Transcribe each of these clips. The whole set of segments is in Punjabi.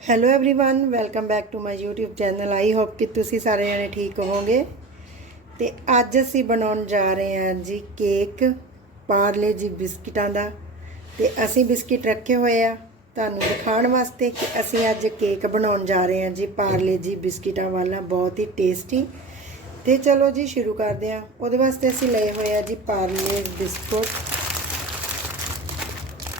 hello everyone welcome back to my YouTube channel I hope ਕਿ ਤੁਸੀਂ ਸਾਰੇ ਜਣੇ ਠੀਕ ਹੋਵੋਗੇ ਤੇ ਅੱਜ ਅਸੀਂ ਬਣਾਉਣ ਜਾ ਰਹੇ ਹਾਂ ਜੀ ਕੇਕ ਪਾਰਲੇ ਜੀ ਬਿਸਕਿਟਾਂ ਦਾ ਤੇ ਅਸੀਂ ਬਿਸਕਿਟ ਰੱਖੇ ਹੋਏ ਆ ਤੁਹਾਨੂੰ ਦਿਖਾਉਣ ਵਾਸਤੇ ਕਿ ਅਸੀਂ ਅੱਜ ਕੇਕ ਬਣਾਉਣ ਜਾ ਰਹੇ ਹਾਂ ਜੀ ਪਾਰਲੇ ਜੀ ਬਿਸਕਿਟਾਂ ਵਾਲਾ ਬਹੁਤ ਹੀ ਟੇਸਟੀ ਤੇ ਚਲੋ ਜੀ ਸ਼ੁਰੂ ਕਰਦੇ ਹਾਂ ਉਹਦੇ ਵਾਸਤੇ ਅਸੀਂ ਲਏ ਹੋਏ ਆ ਜੀ ਪਾਰਲੇ ਬਿਸਕੁਟ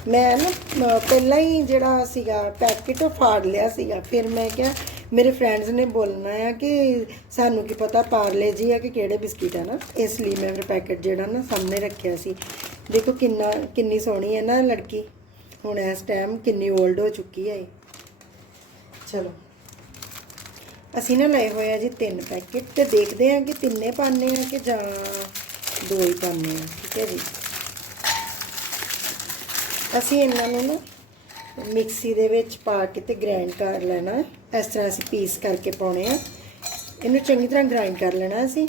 ਮੈਂ ਨਾ ਪਹਿਲਾਂ ਹੀ ਜਿਹੜਾ ਸੀਗਾ ਪੈਕੇਟ ਫਾੜ ਲਿਆ ਸੀਗਾ। ਫਿਰ ਮੈਂ ਕਿਹਾ, ਮੇਰੇ ਫਰੈਂਡਸ ਨੇ ਬੋਲਣਾ ਆ ਕਿ ਸਾਨੂੰ ਕੀ ਪਤਾ ਪਾਰਲੇ ਜੀ ਆ ਕਿ ਕਿਹੜੇ ਬਿਸਕਿਟ ਆ ਨਾ। ਇਸ ਲਈ ਮੈਂ ਫਿਰ ਪੈਕਟ ਜਿਹੜਾ ਨਾ ਸਾਹਮਣੇ ਰੱਖਿਆ ਸੀ। ਦੇਖੋ ਕਿੰਨਾ, ਕਿੰਨੀ ਸੋਹਣੀ ਹੈ ਨਾ ਲੜਕੀ। ਹੁਣ ਇਸ ਟਾਈਮ ਕਿੰਨੀ 올ਡ ਹੋ ਚੁੱਕੀ ਹੈ ਚਲੋ। ਅਸੀਂ ਨਾ ਲਏ ਹੋਏ ਆ ਜੀ ਤਿੰਨ ਪੈਕੇਟ ਤੇ ਦੇਖਦੇ ਆ ਕਿ ਤਿੰਨੇ ਪਾਣੇ ਆ ਕਿ ਜਾਂ ਦੋ ਹੀ ਪਾਣੇ ਆ। ਠੀਕ ਹੈ ਜੀ? ਅਸੀਂ ਇਹਨਾਂ ਨੂੰ ਨਾ ਮਿਕਸੀ ਦੇ ਵਿੱਚ ਪਾ ਕੇ ਤੇ ਗ੍ਰਾਈਂਡ ਕਰ ਲੈਣਾ। ਇਸ ਤਰ੍ਹਾਂ ਅਸੀਂ ਪੀਸ ਕਰਕੇ ਪਾਉਣੇ ਆ। ਇਹਨੂੰ ਚੰਗੀ ਤਰ੍ਹਾਂ ਗ੍ਰਾਈਂਡ ਕਰ ਲੈਣਾ ਅਸੀਂ।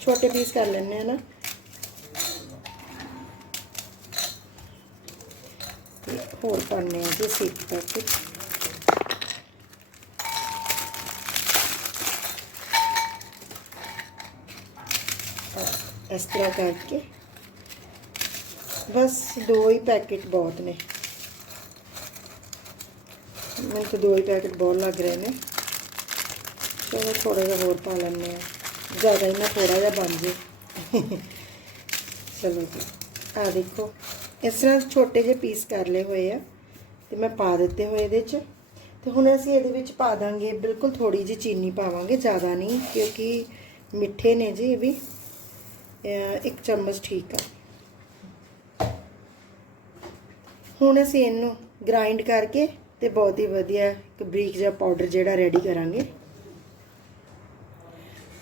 ਛੋਟੇ ਪੀਸ ਕਰ ਲੈਣੇ ਆ ਨਾ। ਹੋਰ ਪਾਣੇ ਆ ਜੀ ਸਿੱਪ ਕਰਕੇ ਇਸ ਤਰ੍ਹਾਂ ਕਰਕੇ ਬਸ ਦੋ ਹੀ ਪੈਕੇਟ ਬਹੁਤ ਨੇ। ਮੈਨੂੰ ਤਾਂ ਦੋ ਹੀ ਪੈਕੇਟ ਬਹੁਤ ਲੱਗ ਰਹੇ ਨੇ। ਚਲੋ ਥੋੜਾ ਜਿਹਾ ਹੋਰ ਪਾ ਲੈਂਦੇ ਆ ਜ਼ਿਆਦਾ ਹੀ ਨਾ ਥੋੜਾ ਜਿਹਾ ਬਣ ਜੇ। ਚਲੋ ਜੀ, ਆ ਦੇਖੋ। ਇਸ ਤਰ੍ਹਾਂ ਛੋਟੇ ਜਿਹੇ ਪੀਸ ਕਰ ਲਏ ਹੋਏ ਆ ਤੇ ਮੈਂ ਪਾ ਦਿੱਤੇ ਹੋਏ ਇਹਦੇ 'ਚ। ਤੇ ਹੁਣ ਅਸੀਂ ਇਹਦੇ ਵਿੱਚ ਪਾ ਦਾਂਗੇ ਬਿਲਕੁਲ ਥੋੜੀ ਜਿਹੀ ਚੀਨੀ ਪਾਵਾਂਗੇ, ਜ਼ਿਆਦਾ ਨਹੀਂ, ਕਿਉਂਕਿ ਮਿੱਠੇ ਨੇ ਜੀ ਇਹ ਵੀ। ਇੱਕ ਚਮਚ ਠੀਕ ਆ। ਹੁਣ ਅਸੀਂ ਇਹਨੂੰ ਗ੍ਰਾਈਂਡ ਕਰਕੇ ਤੇ ਬਹੁਤ ਹੀ ਵਧੀਆ ਇੱਕ ਬਰੀਕ ਜਿਹਾ ਪਾਊਡਰ ਜਿਹੜਾ ਰੈਡੀ ਕਰਾਂਗੇ।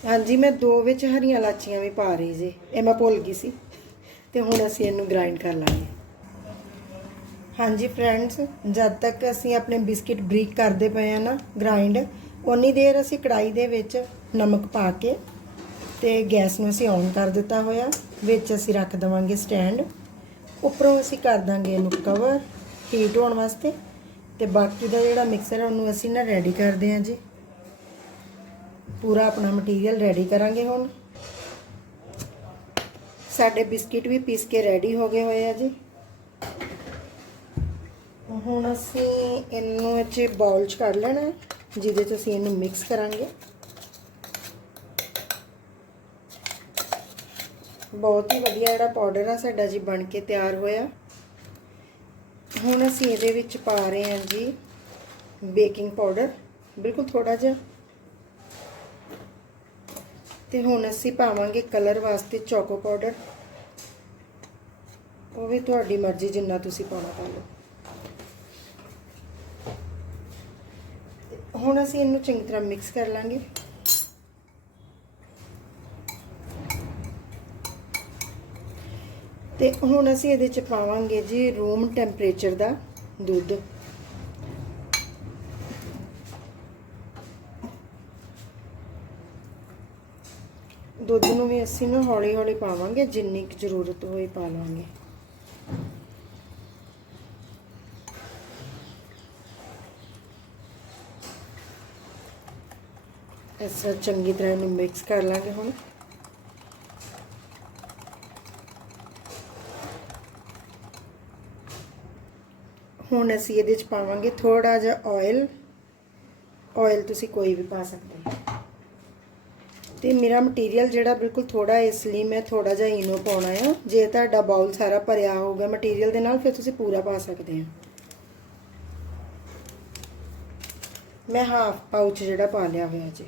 ਹਾਂਜੀ, ਮੈਂ ਦੋ ਵਿੱਚ ਹਰੀਆਂ ਲਾਚੀਆਂ ਵੀ ਪਾ ਰਹੀ ਜੀ ਇਹ ਮੈਂ ਭੁੱਲ ਗਈ ਸੀ। ਤੇ ਹੁਣ ਅਸੀਂ ਇਹਨੂੰ ਗ੍ਰਾਈਂਡ ਕਰ ਲਾਂਗੇ। ਹਾਂਜੀ ਫਰੈਂਡਸ ਜਦ ਤੱਕ ਅਸੀਂ ਆਪਣੇ ਬਿਸਕਿਟ ਬਰੀਕ ਕਰਦੇ ਪਏ ਆ ਨਾ ਗ੍ਰਾਈਂਡ ਉਨੀ ਦੇਰ ਅਸੀਂ ਕੜਾਈ ਦੇ ਵਿੱਚ ਨਮਕ ਪਾ ਕੇ ਤੇ ਗੈਸ ਨੂੰ ਅਸੀਂ ਔਨ ਕਰ ਦਿੱਤਾ ਹੋਇਆ। ਵਿੱਚ ਅਸੀਂ ਰੱਖ ਦਵਾਂਗੇ ਸਟੈਂਡ ਉੱਪਰੋਂ ਅਸੀਂ ਕਰ ਦਾਂਗੇ ਇਹਨੂੰ ਕਵਰ ਹੀਟ ਹੋਣ ਵਾਸਤੇ ਤੇ ਬਾਕੀ ਦਾ ਜਿਹੜਾ ਮਿਕਸਰ ਹੈ ਉਹਨੂੰ ਅਸੀਂ ਨਾ ਰੈਡੀ ਕਰਦੇ ਹਾਂ ਜੀ। ਪੂਰਾ ਆਪਣਾ ਮਟੀਰੀਅਲ ਰੈਡੀ ਕਰਾਂਗੇ ਹੁਣ। ਸਾਡੇ ਬਿਸਕਿਟ ਵੀ ਪੀਸ ਕੇ ਰੈਡੀ ਹੋ ਗਏ ਹੋਏ ਆ ਜੀ। ਹੁਣ ਅਸੀਂ ਇਹਨੂੰ ਇੱਥੇ ਬਾਉਲ 'ਚ ਕੱਢ ਲੈਣਾ ਜਿਹਦੇ 'ਚ ਅਸੀਂ ਇਹਨੂੰ ਮਿਕਸ ਕਰਾਂਗੇ। ਬਹੁਤ ਹੀ ਵਧੀਆ ਜਿਹੜਾ ਪਾਊਡਰ ਆ ਸਾਡਾ ਜੀ ਬਣ ਕੇ ਤਿਆਰ ਹੋਇਆ। ਹੁਣ ਅਸੀਂ ਇਹਦੇ ਵਿੱਚ ਪਾ ਰਹੇ ਹਾਂ ਜੀ ਬੇਕਿੰਗ ਪਾਊਡਰ ਬਿਲਕੁਲ ਥੋੜਾ ਜਿਹਾ। ਤੇ ਹੁਣ ਅਸੀਂ ਪਾਵਾਂਗੇ ਕਲਰ ਵਾਸਤੇ ਚੋਕੋ ਪਾਊਡਰ ਉਹ ਵੀ ਤੁਹਾਡੀ ਮਰਜ਼ੀ, ਜਿੰਨਾ ਤੁਸੀਂ ਪਾਉਣਾ ਪਾ ਲਓ। ਹੁਣ ਅਸੀਂ ਇਹਨੂੰ ਚੰਗੀ ਤਰ੍ਹਾਂ ਮਿਕਸ ਕਰ ਲਾਂਗੇ। ਤੇ ਹੁਣ ਅਸੀਂ ਇਹਦੇ ਚ ਪਾਵਾਂਗੇ ਜੀ ਰੂਮ ਟੈਂਪਰੇਚਰ ਦਾ ਦੁੱਧ। ਦੁੱਧ ਨੂੰ ਵੀ ਅਸੀਂ ਨਾ ਹੌਲੀ ਹੌਲੀ ਪਾਵਾਂਗੇ, ਜਿੰਨੀ ਕੁ ਜ਼ਰੂਰਤ ਹੋਈ ਪਾ ਲਾਂਗੇ। ਇਸ ਤਰ੍ਹਾਂ ਚੰਗੀ ਤਰ੍ਹਾਂ ਇਹਨੂੰ ਮਿਕਸ ਕਰ ਲਾਂਗੇ ਹੁਣ। ਹੁਣ ਅਸੀਂ ਇਹਦੇ ਚ ਪਾਵਾਂਗੇ ਥੋੜਾ ਜਿਹਾ ਆਇਲ ਆਇਲ ਤੁਸੀਂ ਕੋਈ ਵੀ ਪਾ ਸਕਦੇ ਹੋ। ਤੇ ਮੇਰਾ ਮਟੀਰੀਅਲ ਜਿਹੜਾ ਬਿਲਕੁਲ ਥੋੜਾ ਇਸ ਲਈ ਮੈਂ ਥੋੜਾ ਜਿਹਾ ਇਨੋ ਪਾਉਣਾ ਆ। ਜੇ ਤੁਹਾਡਾ ਬਾਉਲ ਸਾਰਾ ਭਰਿਆ ਹੋਊਗਾ ਮਟੀਰੀਅਲ ਦੇ ਨਾਲ, ਫਿਰ ਤੁਸੀਂ ਪੂਰਾ ਪਾ ਸਕਦੇ ਆ ਮੈਂ ਹਾਫ ਪਾਊਚ ਜਿਹੜਾ ਪਾ ਲਿਆ ਹੋਇਆ ਜੀ।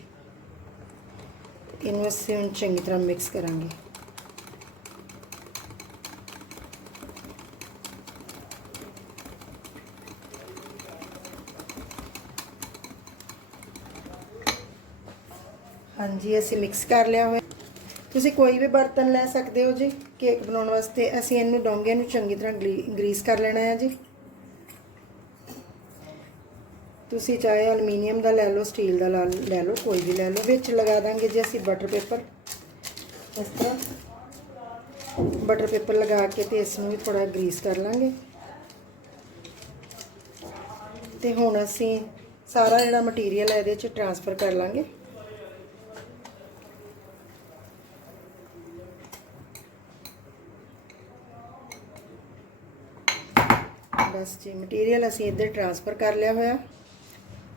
ਇਹਨੂੰ ਅਸੀਂ ਹੁਣ ਚੰਗੀ ਤਰ੍ਹਾਂ ਮਿਕਸ ਕਰਾਂਗੇ। ਹਾਂਜੀ, ਅਸੀਂ ਮਿਕਸ ਕਰ ਲਿਆ ਹੋਇਆ। ਤੁਸੀਂ ਕੋਈ ਵੀ ਬਰਤਨ ਲੈ ਸਕਦੇ ਹੋ ਜੀ, ਕੇਕ ਬਣਾਉਣ ਵਾਸਤੇ। ਅਸੀਂ ਇਹਨੂੰ ਡੋਂਗੇ ਨੂੰ ਚੰਗੀ ਤਰ੍ਹਾਂ ਗਰੀਸ ਕਰ ਲੈਣਾ ਹੈ ਜੀ। ਤੁਸੀਂ ਚਾਹੇ ਅਲਮੀਨੀਅਮ ਦਾ ਲੈ ਲਓ ਸਟੀਲ ਦਾ ਲਾ- ਲੈ ਲਓ, ਕੋਈ ਵੀ ਲੈ ਲਓ। ਵਿੱਚ ਲਗਾ ਦਾਂਗੇ ਜੀ ਅਸੀਂ ਬਟਰ ਪੇਪਰ ਇਸ ਤਰ੍ਹਾਂ ਬਟਰ ਪੇਪਰ ਲਗਾ ਕੇ ਤੇ ਇਸ ਨੂੰ ਵੀ ਥੋੜਾ ਗਰੀਸ ਕਰ ਲਾਂਗੇ। ਤੇ ਹੁਣ ਅਸੀਂ ਸਾਰਾ ਜਿਹੜਾ ਮਟੀਰੀਅਲ ਹੈ ਇਹਦੇ ਚ ਟ੍ਰਾਂਸਫਰ ਕਰ ਲਾਂਗੇ। ਬਸ ਜੀ ਮਟੀਰੀਅਲ ਅਸੀਂ ਇੱਧਰ ਟ੍ਰਾਂਸਫਰ ਕਰ ਲਿਆ ਹੋਇਆ।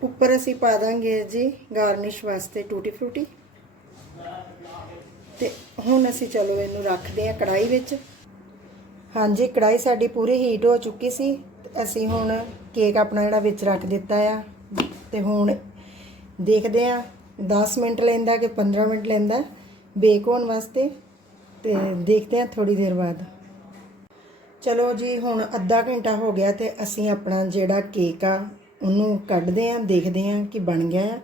ਉੱਪਰ ਅਸੀਂ ਪਾ ਦਾਂਗੇ ਜੀ ਗਾਰਨਿਸ਼ ਵਾਸਤੇ ਟੂਟੀ ਫਰੂਟੀ। ਤੇ ਹੁਣ ਅਸੀਂ ਚਲੋ ਇਹਨੂੰ ਰੱਖਦੇ ਹਾਂ ਕੜਾਈ ਵਿੱਚ। ਹਾਂਜੀ ਕੜਾਈ ਸਾਡੀ ਪੂਰੀ ਹੀਟ ਹੋ ਚੁੱਕੀ ਸੀ। ਤੇ ਅਸੀਂ ਹੁਣ ਕੇਕ ਆਪਣਾ ਜਿਹੜਾ ਵਿੱਚ ਰੱਖ ਦਿੱਤਾ ਆ। ਤੇ ਹੁਣ ਦੇਖਦੇ ਆ 10 ਮਿੰਟ ਲੈਂਦਾ ਕਿ 15 ਮਿੰਟ ਲੈਂਦਾ ਬੇਕ ਹੋਣ ਵਾਸਤੇ। ਤੇ ਦੇਖਦੇ ਆ ਥੋੜੀ ਦੇਰ ਬਾਅਦ। ਚਲੋ ਜੀ, ਹੁਣ ਅੱਧਾ ਘੰਟਾ ਹੋ ਗਿਆ ਤੇ ਅਸੀਂ ਆਪਣਾ ਜਿਹੜਾ ਕੇਕ ਆ, ਉਹਨੂੰ ਕੱਢਦੇ ਆ, ਦੇਖਦੇ ਆ ਕਿ ਬਣ ਗਿਆ ਆ।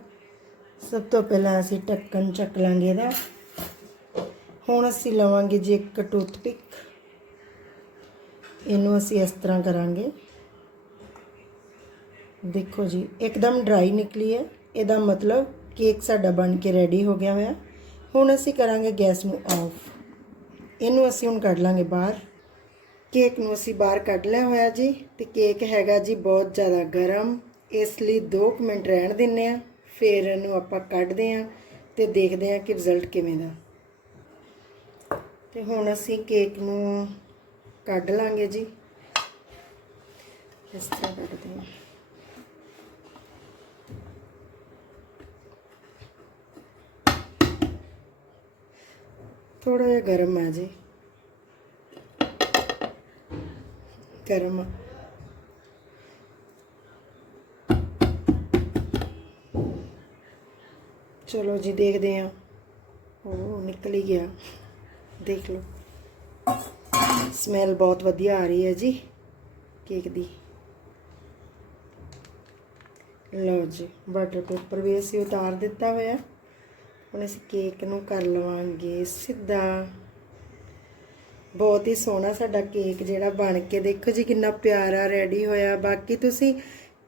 ਸਭ ਤੋਂ ਪਹਿਲਾਂ ਅਸੀਂ ਢੱਕਣ ਚੱਕ ਲਾਂਗੇ ਇਹਦਾ। ਹੁਣ ਅਸੀਂ ਲਵਾਂਗੇ ਜੀ ਇੱਕ ਟੂਥਪਿਕ। ਇਹਨੂੰ ਅਸੀਂ ਇਸ ਤਰ੍ਹਾਂ ਕਰਾਂਗੇ। ਦੇਖੋ ਜੀ, ਇੱਕਦਮ ਡਰਾਈ ਨਿਕਲੀ ਹੈ। ਇਹਦਾ ਮਤਲਬ ਕੇਕ ਸਾਡਾ ਬਣ ਕੇ ਰੈਡੀ ਹੋ ਗਿਆ ਹੋਇਆ। ਹੁਣ ਅਸੀਂ ਕਰਾਂਗੇ ਗੈਸ ਨੂੰ ਆਫ। ਇਹਨੂੰ ਅਸੀਂ ਹੁਣ ਕੱਢ ਲਾਂਗੇ ਬਾਹਰ। ਕੇਕ ਨੂੰ ਅਸੀਂ ਬਾਹਰ ਕੱਢ ਲਿਆ ਹੋਇਆ ਜੀ ਤੇ ਕੇਕ ਹੈਗਾ ਜੀ ਬਹੁਤ ਜ਼ਿਆਦਾ ਗਰਮ। ਇਸ ਲਈ 2 ਮਿੰਟ ਰਹਿਣ ਦਿੰਨੇ ਆ ਫਿਰ ਇਹਨੂੰ ਆਪਾਂ ਕੱਢਦੇ ਆ ਤੇ ਦੇਖਦੇ ਆ ਕਿ ਰਿਜ਼ਲਟ ਕਿਵੇਂ ਦਾ। ਤੇ ਹੁਣ ਅਸੀਂ ਕੇਕ ਨੂੰ ਕੱਢ ਲਾਂਗੇ ਜੀ। ਇਸ ਤਰ੍ਹਾਂ ਕੱਢਦੇ ਹਾਂ। ਥੋੜਾ ਜਿਹਾ ਗਰਮ ਆ ਜੀ। ਗਰਮ ਚਲੋ ਜੀ, ਦੇਖਦੇ ਹਾਂ। ਉਹ ਨਿਕਲ ਹੀ ਗਿਆ। ਦੇਖ ਲਓ। ਸਮੈਲ ਬਹੁਤ ਵਧੀਆ ਆ ਰਹੀ ਹੈ ਜੀ ਕੇਕ ਦੀ। ਲਓ ਜੀ ਬਟਰ ਪੇਪਰ ਵੀ ਅਸੀਂ ਉਤਾਰ ਦਿੱਤਾ ਹੋਇਆ। ਹੁਣ ਅਸੀਂ ਕੇਕ ਨੂੰ ਕਰ ਲਵਾਂਗੇ ਸਿੱਧਾ। ਬਹੁਤ ਹੀ ਸੋਹਣਾ ਸਾਡਾ ਕੇਕ ਜਿਹੜਾ ਬਣ ਕੇ, ਦੇਖੋ ਜੀ ਕਿੰਨਾ ਪਿਆਰਾ ਰੈਡੀ ਹੋਇਆ। ਬਾਕੀ ਤੁਸੀਂ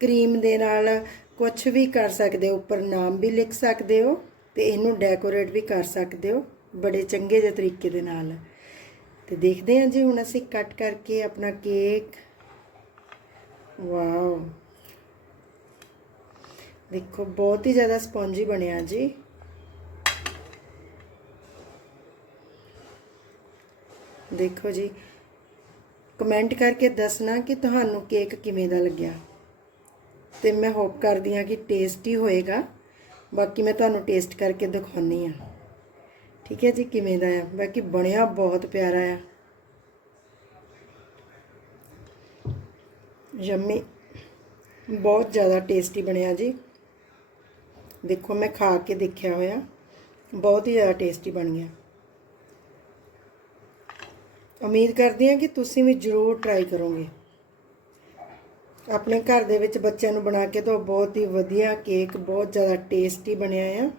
ਕਰੀਮ ਦੇ ਨਾਲ ਕੁਝ ਵੀ ਕਰ ਸਕਦੇ ਹੋ, ਉੱਪਰ ਨਾਮ ਵੀ ਲਿਖ ਸਕਦੇ ਹੋ ਤੇ ਇਹਨੂੰ ਡੈਕੋਰੇਟ ਵੀ ਕਰ ਸਕਦੇ ਹੋ ਬੜੇ ਚੰਗੇ ਜਿਹੇ ਤਰੀਕੇ ਦੇ ਨਾਲ। ਤੇ ਦੇਖਦੇ ਹਾਂ ਜੀ ਹੁਣ ਅਸੀਂ ਕੱਟ ਕਰਕੇ ਆਪਣਾ ਕੇਕ। ਵਾਓ। ਦੇਖੋ ਬਹੁਤ ਹੀ ਜ਼ਿਆਦਾ ਸਪੌਂਜੀ ਬਣਿਆ ਜੀ। ਦੇਖੋ ਜੀ ਕਮੈਂਟ ਕਰਕੇ ਦੱਸਣਾ ਕਿ ਤੁਹਾਨੂੰ ਕੇਕ ਕਿਵੇਂ ਦਾ ਲੱਗਿਆ। ਤੇ ਮੈਂ ਹੋਪ ਕਰਦੀ ਹਾਂ ਕਿ ਟੇਸਟੀ ਹੋਏਗਾ। ਬਾਕੀ ਮੈਂ ਤੁਹਾਨੂੰ ਟੇਸਟ ਕਰਕੇ ਦਿਖਾਉਣੀ ਆ ਠੀਕ ਹੈ ਜੀ, ਕਿਵੇਂ ਦਾ ਆ? ਬਾਕੀ ਬਣਿਆ ਬਹੁਤ ਪਿਆਰਾ ਆ। ਜੰਮੀ ਬਹੁਤ ਜ਼ਿਆਦਾ ਟੇਸਟੀ ਬਣਿਆ ਜੀ। ਦੇਖੋ, ਮੈਂ ਖਾ ਕੇ ਦੇਖਿਆ ਹੋਇਆ। ਬਹੁਤ ਹੀ ਜ਼ਿਆਦਾ ਟੇਸਟੀ ਬਣ ਗਿਆ। ਉਮੀਦ ਕਰਦੀ ਹਾਂ ਕਿ ਤੁਸੀਂ ਵੀ ਜ਼ਰੂਰ ਟਰਾਈ ਕਰੋਗੇ। ਆਪਣੇ ਘਰ ਦੇ ਵਿੱਚ ਬੱਚਿਆਂ ਨੂੰ ਬਣਾ ਕੇ ਦਿਓ, ਬਹੁਤ ਹੀ ਵਧੀਆ ਕੇਕ ਬਹੁਤ ਜ਼ਿਆਦਾ ਟੇਸਟੀ ਬਣਿਆ ਆ।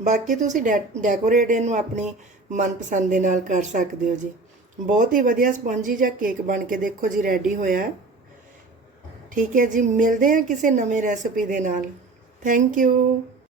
ਬਾਕੀ ਤੁਸੀਂ ਡੈਕੋਰੇਟ ਇਹਨੂੰ ਆਪਣੀ ਮਨਪਸੰਦ ਦੇ ਨਾਲ ਕਰ ਸਕਦੇ ਹੋ ਜੀ। ਬਹੁਤ ਹੀ ਵਧੀਆ ਸਪੰਜੀ ਜਾਂ ਕੇਕ ਬਣ ਕੇ ਦੇਖੋ ਜੀ ਰੈਡੀ ਹੋਇਆ। ਠੀਕ ਹੈ ਜੀ, ਮਿਲਦੇ ਹਾਂ ਕਿਸੇ ਨਵੇਂ ਰੈਸਪੀ ਦੇ ਨਾਲ। Thank you